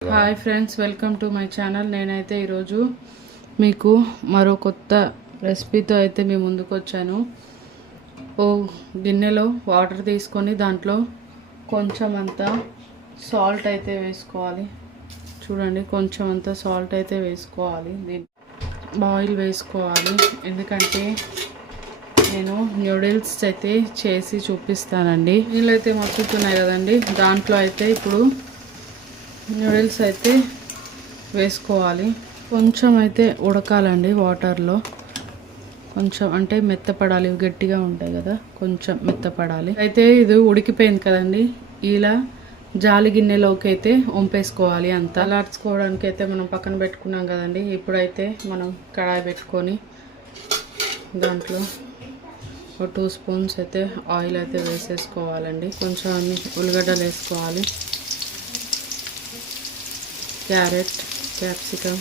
Hi friends, welcome to my channel. నేనైతే ఈరోజు మీకు మరో కొత్త రెసిపీతో అయితే మీ ముందుకు వచ్చాను. ఓ గిన్నెలో వాటర్ తీసుకొని దాంట్లో కొంచెం అంతా సాల్ట్ అయితే వేసుకోవాలి. చూడండి, కొంచెం అంతా సాల్ట్ అయితే వేసుకోవాలి. ఆయిల్ వేసుకోవాలి, ఎందుకంటే నేను న్యూడిల్స్ అయితే చేసి చూపిస్తానండి. నీళ్ళు అయితే మరుగుతున్నాయి కదండి, దాంట్లో అయితే ఇప్పుడు నూడిల్స్ అయితే వేసుకోవాలి. కొంచెం అయితే ఉడకాలండి వాటర్లో, కొంచెం అంటే మెత్తపడాలి. ఇవి గట్టిగా ఉంటాయి కదా, కొంచెం మెత్తపడాలి. అయితే ఇది ఉడికిపోయింది కదండి, ఇలా జాలి గిన్నెలోకి అయితే వంపేసుకోవాలి. అంతా చల్లార్చుకోవడానికి అయితే మనం పక్కన పెట్టుకున్నాం కదండి. ఇప్పుడైతే మనం కడాయి పెట్టుకొని దాంట్లో ఒక 2 స్పూన్స్ అయితే ఆయిల్ అయితే వేసేసుకోవాలండి. కొంచెం అన్ని ఉల్లిగడ్డలు వేసుకోవాలి, క్యారెట్, క్యాప్సికమ్.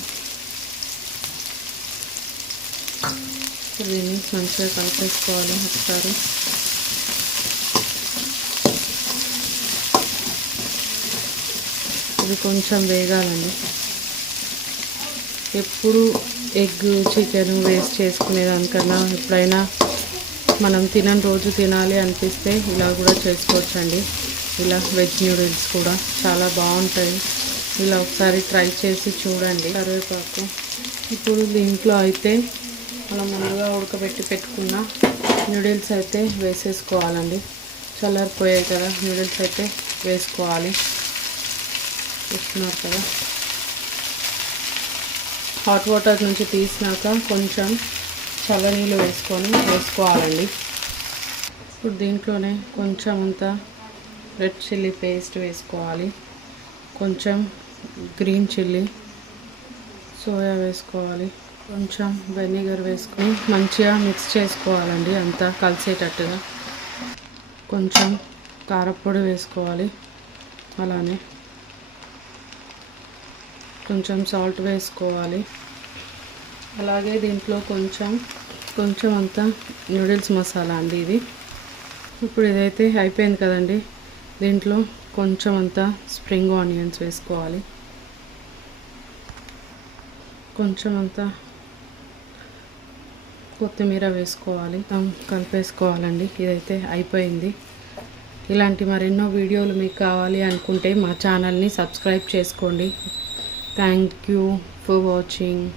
దీన్ని మంచిగా కలిపేసుకోవాలి ఒకసారి. ఇది కొంచెం వేగాలండి. ఎప్పుడు ఎగ్, చికెన్ వేస్ట్ చేసుకునేదానికన్నా ఎప్పుడైనా మనం తినని రోజు తినాలి అనిపిస్తే ఇలా కూడా చేసుకోవచ్చండి. ఇలా వెజ్ న్యూడిల్స్ కూడా చాలా బాగుంటాయి. ఇలా ఒకసారి ట్రై చేసి చూడండి. కరివేపాకు. ఇప్పుడు దీంట్లో అయితే మనం ముందుగా ఉడకబెట్టి పెట్టుకున్న న్యూడిల్స్ అయితే వేసేసుకోవాలండి. చల్లారిపోయాయి కదా, న్యూడిల్స్ అయితే వేసుకోవాలి. వేసుకున్నారు కదా, హాట్ వాటర్ నుంచి తీసినాక కొంచెం చల్లనీళ్ళు వేసుకోవాలండి. ఇప్పుడు దీంట్లోనే కొంచెం అంతా రెడ్ చిల్లీ పేస్ట్ వేసుకోవాలి, కొంచెం గ్రీన్ చిల్లీ, సోయా వేసుకోవాలి, కొంచెం వెనిగర్ వేసుకొని మంచిగా మిక్స్ చేసుకోవాలండి, అంతా కలిసేటట్టుగా. కొంచెం కారపొడి వేసుకోవాలి, అలానే కొంచెం సాల్ట్ వేసుకోవాలి. అలాగే దీంట్లో కొంచెం అంతా నూడిల్స్ మసాలా అండి ఇది. ఇప్పుడు ఇదైతే అయిపోయింది కదండి, దీంట్లో కొంచెం అంతా స్ప్రింగ్ ఆనియన్స్ వేసుకోవాలి, కొంచెం అంతా కొత్తిమీర వేసుకోవాలి, కలిపేసుకోవాలండి. ఇదైతే అయిపోయింది. ఇలాంటి మరెన్నో వీడియోలు మీకు కావాలి అనుకుంటే మా ఛానల్ని సబ్స్క్రైబ్ చేసుకోండి. Thank you for watching.